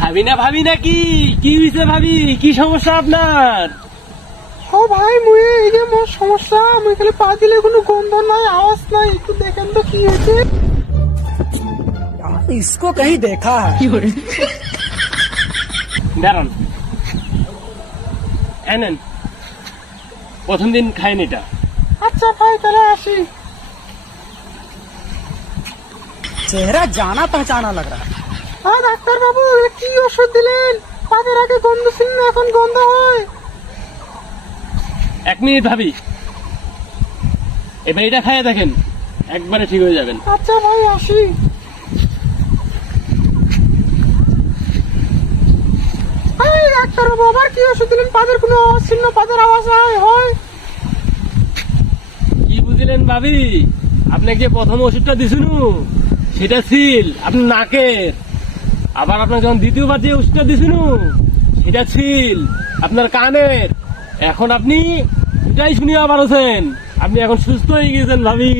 ভাবি না ভাবি নাকি কি হয়েছে ভাবি, কি সমস্যা আপনার? ও ভাই মুই এই যে মোর সমস্যা, আমি খালি পা দিলে কোনো গন্ধ নাই, আওয়াজ নাই, একটু দেখেন তো কি হয়েছে। इसको कहीं देखा है। দাঁড়ান, এনেন, প্রথম দিন খাইন এটা। আচ্ছা ভাই তাহলে আসি। चेहरा जाना पहचाना लग रहा है। ডাক্তার বাবু কি ওষুধ দিলেন? পাদের আগে গন্ধ ছিল না, এখন গন্ধ হয়। 1 মিনিট ভাবি, এবার এটা খাইয়ে দেখেন, একবারে ঠিক হয়ে যাবেন। আচ্ছা ভাই আসি। ডাক্তার বাবু আবার কি ওষুধ দিলেন? পাদের কোনো আওয়াজ ছিল না, পাদের আওয়াজ হয়। কি বুঝলেন ভাবি, আপনাকে যে প্রথম ওষুধটা দিছিল সেটা ছিল আপনার নাকের, আবার আপনার যখন দ্বিতীয়বার যে ওষুধটা দিছিল সেটা ছিল আপনার কানের। এখন আপনি এটাই শুনিয়া পারছেন, আপনি এখন সুস্থ হয়ে গেছেন ভাবি।